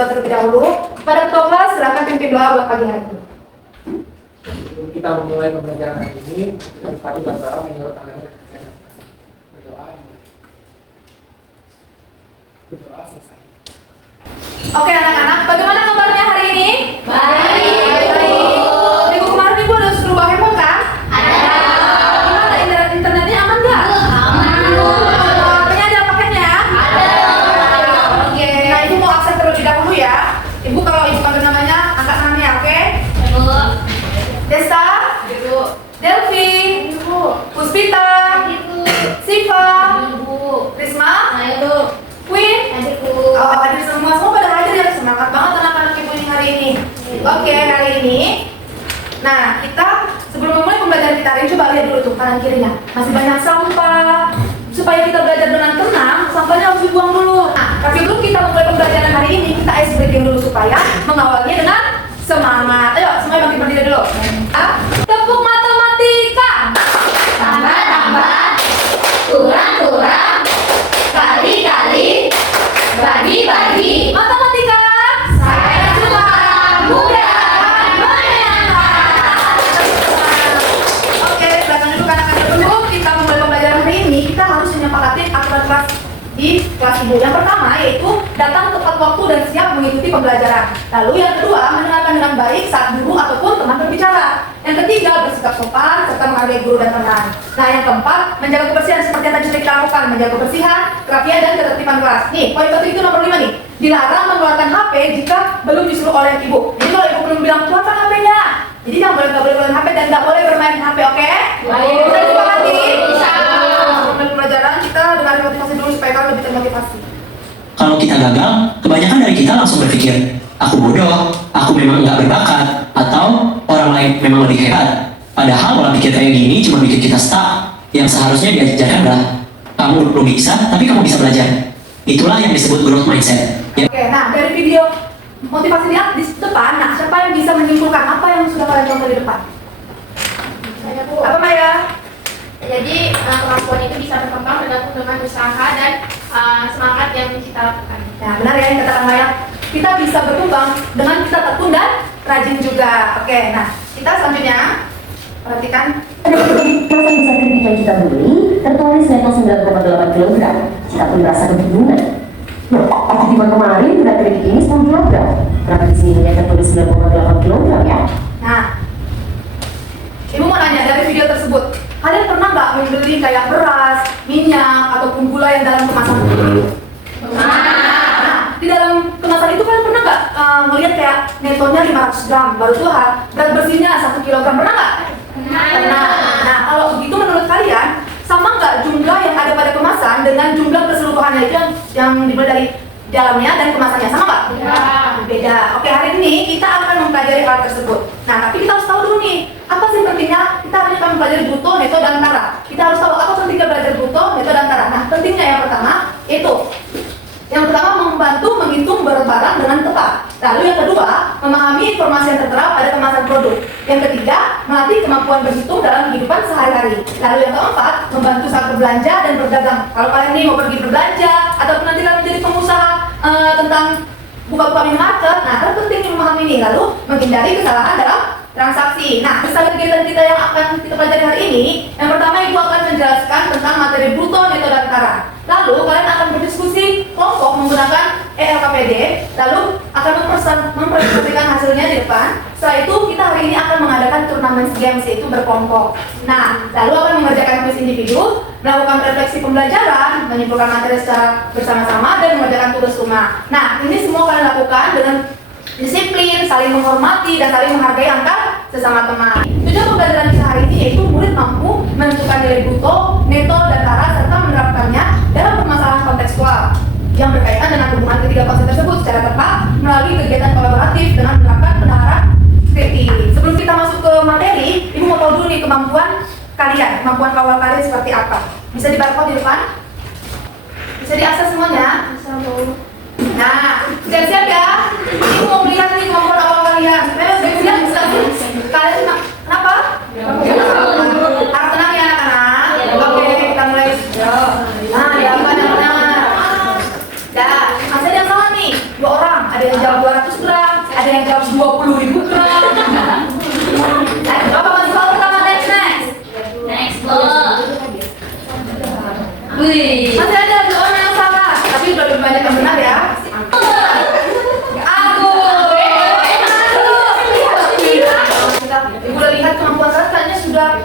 berdoa terlebih dahulu. Pada ketua kelas, silakan pimpin doa buat pagi hari ini. Kita memulai pembelajaran hari ini, kita sepatu bersama menurut tangannya. Berdoa selesai. Oke anak-anak, bagaimana kabarnya hari ini? Baik. Minggu kemarin ibu udah suruh bawa handphone kan? Ada. Gimana internetnya aman nggak? Aman. Paketnya ada paketnya? Ada. Oke. Nah ibu mau absen terlebih dahulu ya. Ibu kalau ibu panggil namanya angkat tangannya, oke? Ibu. Desta. Ibu. Delvi. Ibu. Puspita. Ibu. Siva. Ibu. Risma. Ibu. Queen. Ibu. Hadir semua pada hadir ya, semangat banget anak-anak ibu ini hari ini. Oke, hari ini. Nah, kita sebelum memulai pembelajaran kita hari ini coba lihat dulu tuh kanan kirinya. Masih banyak sampah. Supaya kita belajar dengan tenang, sampahnya harus dibuang dulu. Nah, tapi sebelum kita memulai pembelajaran hari ini, kita ice breaking dulu supaya mengawalnya dengan semangat. Ayo, semuanya bangkit berdiri dulu. Tepuk matematika. Tambah-tambah, kurang-kurang, kali-kali, bagi-bagi. Matematika. Saya suka mudah menyenangkan. Oke, belakang dulu kanan-kanan dulu. Kita memulai pembelajaran hari ini, kita harus menyepakati aturan kelas di kelas ibu. Yang pertama yaitu datang tepat waktu dan siap mengikuti pembelajaran. Lalu yang kedua, mendengarkan dengan baik saat guru ataupun teman berbicara. Yang ketiga, bersikap sopan serta menghargai guru dan teman. Nah, yang keempat, menjaga kebersihan seperti yang tadi sudah kita lakukan, menjaga kebersihan, kerapian dan ketertiban kelas. Nih, poin penting itu nomor 5 nih. Dilarang mengeluarkan HP jika belum disuruh oleh ibu. Jadi kalau ibu belum bilang keluarkan HP-nya, jadi nggak boleh keluarin HP dan nggak boleh bermain HP, oke? Baik. Bisa disepakati? Bisa. Sebelum pembelajaran kita dengar motivasi dulu supaya kalian lebih termotivasi. Kalau kita gagal, kebanyakan dari kita langsung berpikir, aku bodoh, aku memang nggak berbakat, atau orang lain memang lebih hebat. Padahal pola pikir kayak gini cuma bikin kita stuck. Yang seharusnya diajarkan adalah, kamu belum bisa, tapi kamu bisa belajar. Itulah yang disebut growth mindset. Oke, nah dari video motivasi di depan, nah siapa yang bisa menyimpulkan apa yang sudah kalian tonton di depan? Saya Bu. Apa Maya? Jadi kemampuan itu bisa berkembang tergantung dengan usaha dan semangat yang kita lakukan. Nah benar ya yang katakan Maya. Kita bisa berkembang dengan kita tekun dan rajin juga. Oke, nah kita selanjutnya perhatikan. Masa besar kredit yang kita beli tertulis level 9,8 kg. Kita pun merasa kebingungan. Loh, akibat kemarin berat kredit ini 10 kg. Kenapa di sini hanya tertulis 9,8 kg ya? Nah, ibu mau nanya dari video tersebut, kalian pernah nggak membeli kayak beras, minyak, ataupun gula yang dalam kemasan? Nah, di dalam kemasan itu kalian pernah nggak melihat kayak netonya 500 gram, baru tuh berat bersihnya 1 kilogram, pernah nggak? Nah, kalau begitu menurut kalian sama nggak jumlah yang ada pada kemasan dengan jumlah keseluruhannya itu yang dimulai dari dalamnya dan kemasannya, sama nggak? Beda. Oke, hari ini kita akan mempelajari hal tersebut. Nah, tapi kita harus tahu dulu nih, apa sih pentingnya kita hari ini akan mempelajari bruto, neto, dan tara. Kita harus tahu apa pentingnya belajar bruto, neto, dan tara. Nah, pentingnya yang pertama itu membantu menghitung berat barang dengan tepat. Lalu yang kedua, memahami informasi yang tertera pada kemasan produk. Yang ketiga, melatih kemampuan berhitung dalam kehidupan sehari-hari. Lalu yang keempat, membantu saat berbelanja dan berdagang. Kalau kalian nih mau pergi berbelanja ataupun nanti kalian menjadi pengusaha tentang buka-buka minimarket, nah kan penting memahami ini. Lalu menghindari kesalahan dalam transaksi. Nah, misalnya kegiatan kita yang akan kita pelajari hari ini, yang pertama ibu akan menjelaskan tentang materi bruto, neto, dan tara. Lalu kalian akan berdiskusi kelompok menggunakan ELKPD, lalu akan mempresentasikan hasilnya di depan. Setelah itu kita hari ini akan mengadakan turnamen games, yaitu berkelompok. Nah, lalu akan mengerjakan kuis individu, melakukan refleksi pembelajaran, menyimpulkan materi secara bersama-sama, dan mengerjakan tugas rumah. Nah, ini semua kalian lakukan dengan disiplin, saling menghormati, dan saling menghargai antar sesama teman. Tujuan pembelajaran kita hari ini yaitu murid mampu menentukan nilai bruto, neto, dan tara serta menerapkannya dalam permasalahan kontekstual yang berkaitan dengan hubungan ketiga konsep tersebut secara tepat melalui kegiatan kolaboratif dengan menerapkan pendarahan kritis. Sebelum kita masuk ke materi, ibu mau tahu dulu nih kemampuan kalian, kemampuan kawal kalian seperti apa? Bisa di barcode di depan? Bisa diakses semuanya? Bisa Bu. Nah, siap-siap ya. Ibu mau melihat nih kemampuan awal kalian. Siap-siap. Kalian kenapa? Harus tenang ya anak-anak. Oke, kita mulai. Nah, jawaban yang benar. Dah, masih ada yang salah nih. 2 orang. Ada yang jawab 200 gram, ada yang jawab 20.000 gram. Coba masuk soal pertama, next. Next, Bu. Wih, masih ada 2 orang yang salah, tapi udah lebih banyak yang benar ya. Ibu udah lihat kemampuan katanya sudah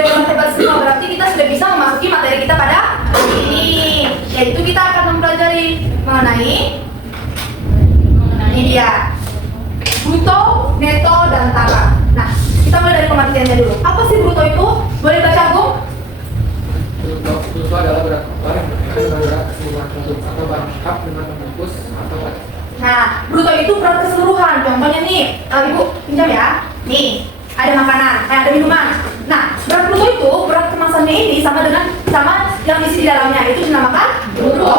hebat semua, berarti kita sudah bisa memasuki materi kita pada hari ini, yaitu kita akan mempelajari mengenai ini dia bruto, neto, dan tara. Nah, kita mulai dari pengertiannya dulu. Apa sih bruto itu? Boleh baca, Bung? Bruto adalah berat kotor yang berkaitan dengan berat keseluruhan produk atau barang lengkap dengan membungkus atau wadah. Nah, bruto itu berat keseluruhan. Contohnya nih, Ibu pinjam ya. Nih, ada makanan, ada minuman. Nah, berat bruto itu berat kemasannya ini sama yang isi di dalamnya, itu dinamakan bruto.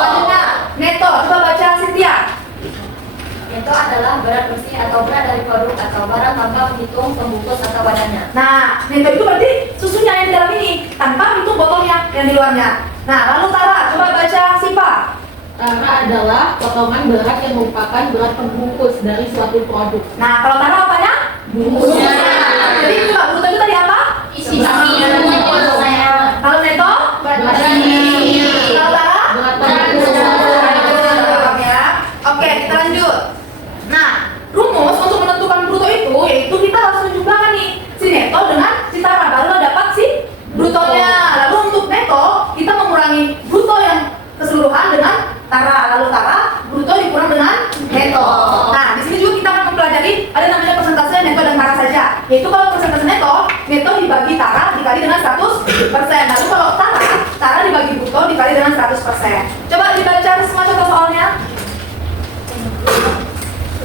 Selanjutnya, neto. Coba baca Cynthia. Neto adalah berat bersih atau berat dari produk atau barang tanpa menghitung pembungkus atau wadahnya. Nah, neto itu berarti susunya yang di dalam ini, tanpa hitung botolnya yang di luarnya. Nah, lalu tara. Coba baca Sipa. Tara adalah potongan berat yang merupakan berat pembungkus dari suatu produk. Nah, kalau tara apanya? Bungkusnya. Jadi coba bruto itu tadi apa? Isi bungkus. Kalau neto? Berat Kalau tara? Berat pembungkus. Ya. Oke, kita lanjut. Nah, rumus untuk menentukan bruto itu yaitu kita harus menjumlahkan nih si neto dengan si tara, baru dapat si brutonya. Lalu untuk neto kita mengurangi bruto yang keseluruhan dengan tara, lalu tara bruto dikurang dengan neto. Nah, di sini juga kita akan mempelajari ada namanya persentase neto dan tara saja. Yaitu kalau persentase neto dibagi tara dikali dengan 100%. Lalu kalau tara dibagi bruto dikali dengan 100%. Coba dibaca semua contoh soalnya.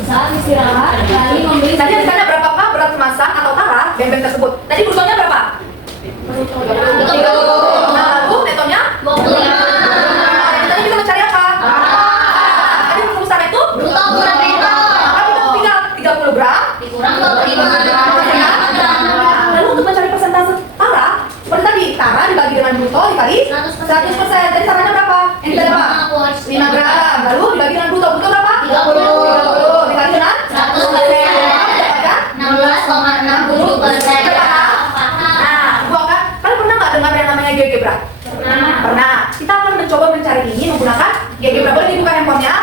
Saat istirahat, kami membeli Tadi yang ditanya berapakah berat kemasan atau tara bembeng tersebut. Tadi brutonya berapa? 30. Nah, lalu netonya? 25. Tadi kita mencari apa? Tadi rumusan itu? Bruto kurang neto. Maka kita tinggal 30 gram Dikurang 25. Lalu untuk mencari persentase tara, seperti tadi, tara dibagi dengan bruto dikali 100%. Jadi taranya berapa? Yang kita dapat? 5 gram. Lalu dibagi dengan bruto berapa? 30 dikali dengan 100%. Dapatkan? 16,67%. Nah, gua kan, kalian pernah nggak dengar yang namanya GeoGebra? Pernah. Kita akan mencoba mencari ini menggunakan GeoGebra. Boleh dibuka handphonenya?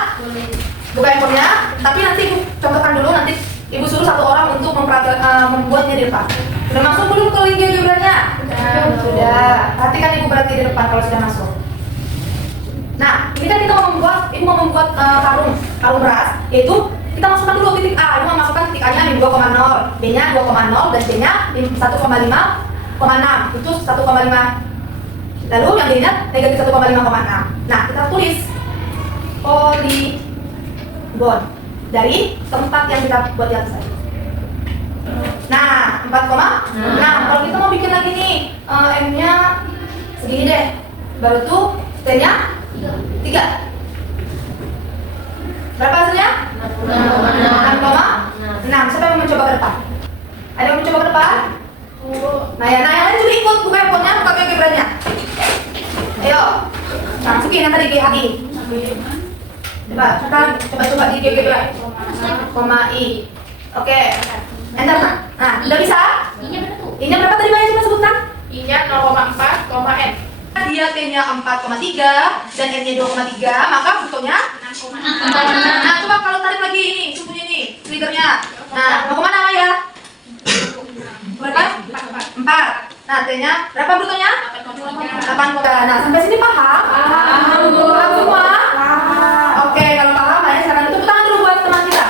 Buka handphonenya. Tapi nanti ibu contohkan dulu, nanti ibu suruh satu orang untuk membuatnya di depan. Sudah masuk belum ke link GeoGebra-nya? Sudah. Perhatikan ibu berarti di depan kalau sudah masuk. Nah, ini kan kita mau membuat karung beras, yaitu kita masukkan dulu titik A. Ibu mau masukkan titik A-nya di 2,0, B-nya 2,0 dan C-nya 1,5,6. Itu 1,5. Lalu yang D-nya negatif 1,5,6. Nah, kita tulis poligon dari tempat yang kita buat di atas tadi. Nah, 4,6. Kalau kita mau bikin lagi nih, M-nya segini deh. Baru tuh T-nya 3. Berapa hasilnya? 6,6. Siapa yang mau mencoba ke depan? Ada yang mencoba ke depan? Nah, yang lain juga ikut. Buka handphonenya, buka GeoGebra-nya. Ayo, masukin yang tadi GHI. Coba di GeoGebra. Koma I. Oke. Enter. Nah, udah bisa? I-nya berapa tadi Maya coba sebutkan? I-nya 0,4, N. Dia T-nya 4,3 dan N-nya 2,3, maka brutonya 6,6. Nah, coba kalau tarik lagi ini, sukunya nih, triggernya. Nah, mau kemana Maya? Berapa? 4. Nah, T-nya berapa brutonya? 8,3. Nah, sampai sini paham? Paham semua? Oke, kalau paham, Maya sekarang tepuk tangan dulu buat teman kita.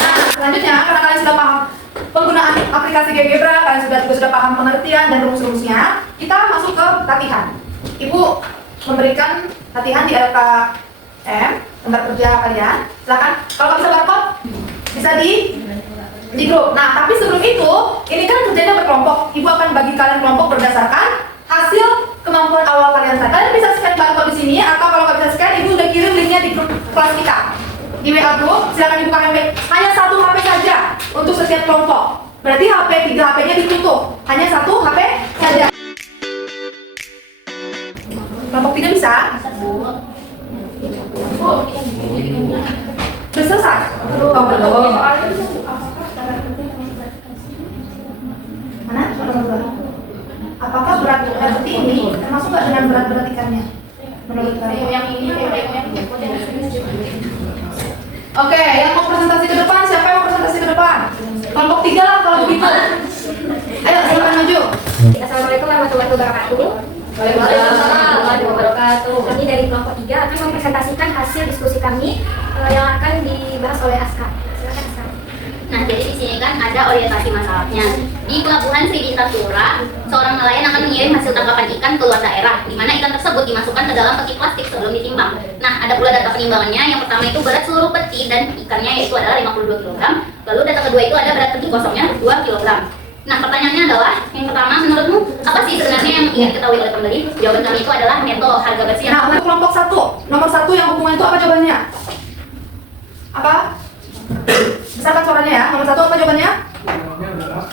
Nah, selanjutnya, karena kalian sudah paham penggunaan aplikasi GeoGebra, kalian sudah paham pengertian dan rumus-rumusnya, kita masuk ke latihan. Ibu memberikan latihan di LKM, lembar kerja kalian. Silakan, kalau nggak bisa barcode, bisa di grup. Nah, tapi sebelum itu, ini kan kerjanya berkelompok. Ibu akan bagi kalian kelompok berdasarkan hasil kemampuan awal kalian. Kalian bisa scan barcode di sini, atau kalau nggak bisa scan, ibu udah kirim linknya di grup kelas kita. Di WA group, silakan dibuka HP. Hanya 1 HP saja untuk setiap kelompok. Berarti 3 HP-nya ditutup. Hanya 1 HP saja. Kelompok 3 bisa? Udah selesai? Oh, belum. Mana? Apakah berat seperti ini termasuk nggak dengan berat ikannya? Menurut kalian? yang ini Oke, yang mau presentasi ke depan, siapa yang mau presentasi ke depan? Kelompok 3 lah kalau begitu. Ayo, silakan maju. Assalamualaikum warahmatullahi wabarakatuh. Waalaikumsalam warahmatullahi wabarakatuh. Kami dari kelompok 3 akan mempresentasikan hasil diskusi kami yang akan dibahas oleh Aska. Silakan Aska. Nah, jadi di sini kan ada orientasi masalahnya. Di Pelabuhan Sri Dintasura, seorang nelayan akan mengirim hasil tangkapan ikan ke luar daerah, di mana ikan tersebut dimasukkan ke dalam peti plastik sebelum ditimbang. Nah, ada pula data penimbangannya. Yang pertama itu berat seluruh peti dan ikannya yaitu adalah 52 kg. Lalu data kedua itu ada berat peti kosongnya 2 kg. Nah, pertanyaannya adalah, yang pertama, menurutmu apa sih sebenarnya yang ingin diketahui oleh pembeli? Jawaban kami itu adalah neto harga bersih. Nah, untuk kelompok 1, nomor 1 yang hubungan itu apa jawabannya? Apa? Besarkan suaranya ya. Nomor 1 apa jawabannya? Jawabannya adalah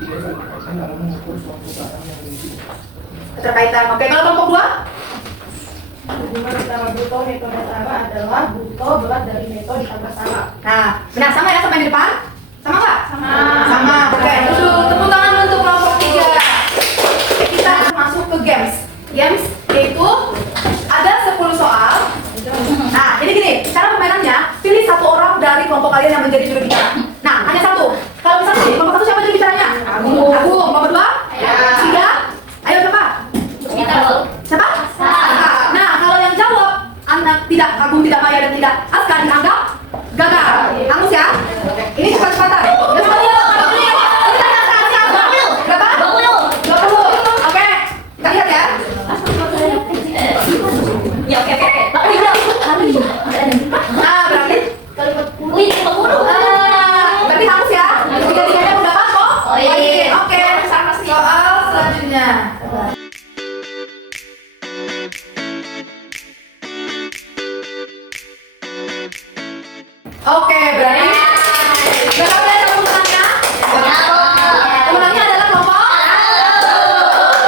tidak berkaitan dalam mengukur suatu barang yang diisi. Keterkaitan. Oke, kalau kelompok 2? Hubungan antara bruto neto dan sama adalah bruto berat dari neto ditambah sama. Nah, benar sama ya sama yang di depan? Sama nggak? Sama. Oke, tepuk tangan dulu untuk kelompok 3. Kita masuk ke games. Games yaitu ada 10 soal. Nah, jadi gini, cara permainannya, pilih satu orang dari kelompok kalian yang menjadi juru bicara. Nah, hanya satu. Kalau misalnya nih, kelompok 1 siapa juru bicaranya? Aku. Kelompok 2? Ya. 3? Ayo coba. Siapa? Nah, kalau yang jawab anak tidak Agung, tidak Maya dan tidak Aska dianggap gagal. Angus ya. Ini cepat-cepatan. Ya, cepat yuk. Berapa? 20. Oke. Kita lihat ya. Ya, oke. Nah, berarti berarti Angus ya. Tiga-tiganya mendapat kok. Oh, iya. Oke. Soal selanjutnya. Oke, berarti berapa ya pemenangnya? Pemenangnya adalah kelompok 1.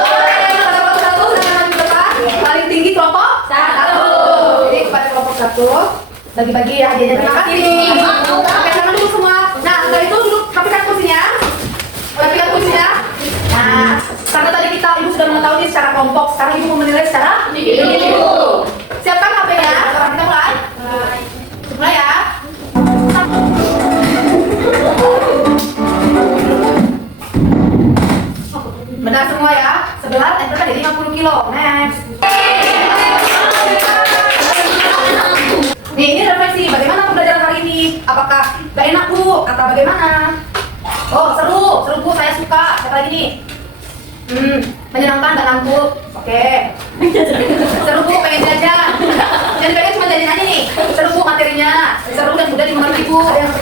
Pada kelompok 1 saya maju depan. Paling tinggi kelompok 1. Jadi kepada kelompok 1 bagi-bagi ya hadiahnya. Terima kasih. Oke, jangan dulu semua. Nah, setelah itu duduk rapikan kursinya. Rapikan kursinya. Nah, karena tadi ibu sudah mengetahui secara kelompok, sekarang ibu mau menilai secara individu. Siapkan HP-nya. Sekarang kita mulai. Mulai ya. Benar semua ya. Sebelah enter tadi 50 kilo. Next. Nih, ini refleksi. Bagaimana pembelajaran hari ini? Apakah gak enak bu? Atau bagaimana? Oh, seru. Seru bu, saya suka. Siapa lagi nih? Menyenangkan, gak ngantuk. Oke. Seru bu, pengen jajan. Jangan pengen cuma jajan aja nih. Seru bu materinya. Seru dan mudah dimengerti bu.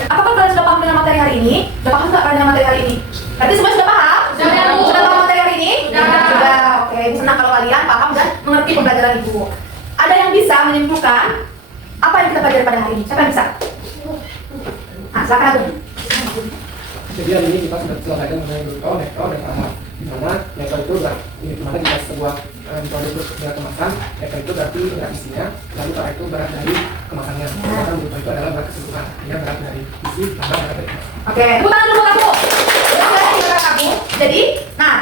Apakah kalian sudah paham dengan materi hari ini? Sudah paham gak dengan materi hari ini? Berarti semua sudah paham? Sudah paham materi hari ini? Sudah. Oke, ibu senang kalau kalian paham dan mengerti pembelajaran ibu. Ada yang bisa menyimpulkan apa yang kita pelajari pada hari ini? Siapa yang bisa? Nah, silakan Agung. Jadi hari ini kita sudah selesaikan mengenai bruto, neto, dan sama. Di mana neto itu berarti di mana jika sebuah produk dengan kemasan, neto itu berarti berat isinya, lalu setelah itu berat dari kemasannya. Sedangkan bruto itu adalah berat keseluruhan, artinya berat dari isi tambah berat dari kemasan. Oke, tepuk tangan dulu buat aku. Jadi, nah,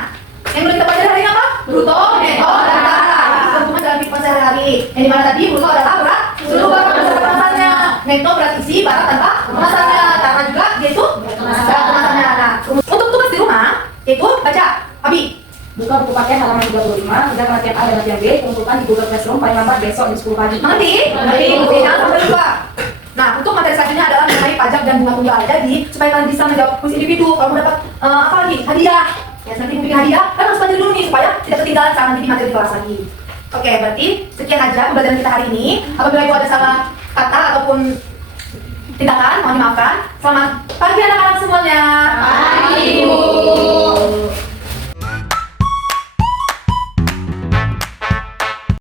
yang belum kita pelajari hari ini apa? Bruto, neto, dan tara. Berhubungan dalam kehidupan sehari-hari. Yang dimana tadi bruto adalah berat seluruh barang beserta kemasannya. Neto berat isi barang tanpa kemasannya. Tara juga yaitu berat kemasannya. Nah, untuk tugas di rumah itu baca. Abi. Buka buku paket halaman 35, tidak latihan A dan latihan B, kumpulkan di Google Classroom paling lambat besok di 10 pagi. Mengerti? Oke, jangan sampai lupa. Nah, untuk materi selanjutnya adalah mengenai pajak dan bunga tunggal. Jadi, supaya kalian bisa menjawab kuis individu, kalau mau dapat apa lagi? Hadiah. Ya, nanti mau bikin hadiah, kan harus pelajari dulu nih supaya tidak ketinggalan saat nanti di materi kelas lagi. Oke, berarti sekian aja pembelajaran kita hari ini. Apabila ibu ada salah kata ataupun tindakan, mohon dimaafkan. Selamat pagi anak-anak semuanya. Pagi, Bu.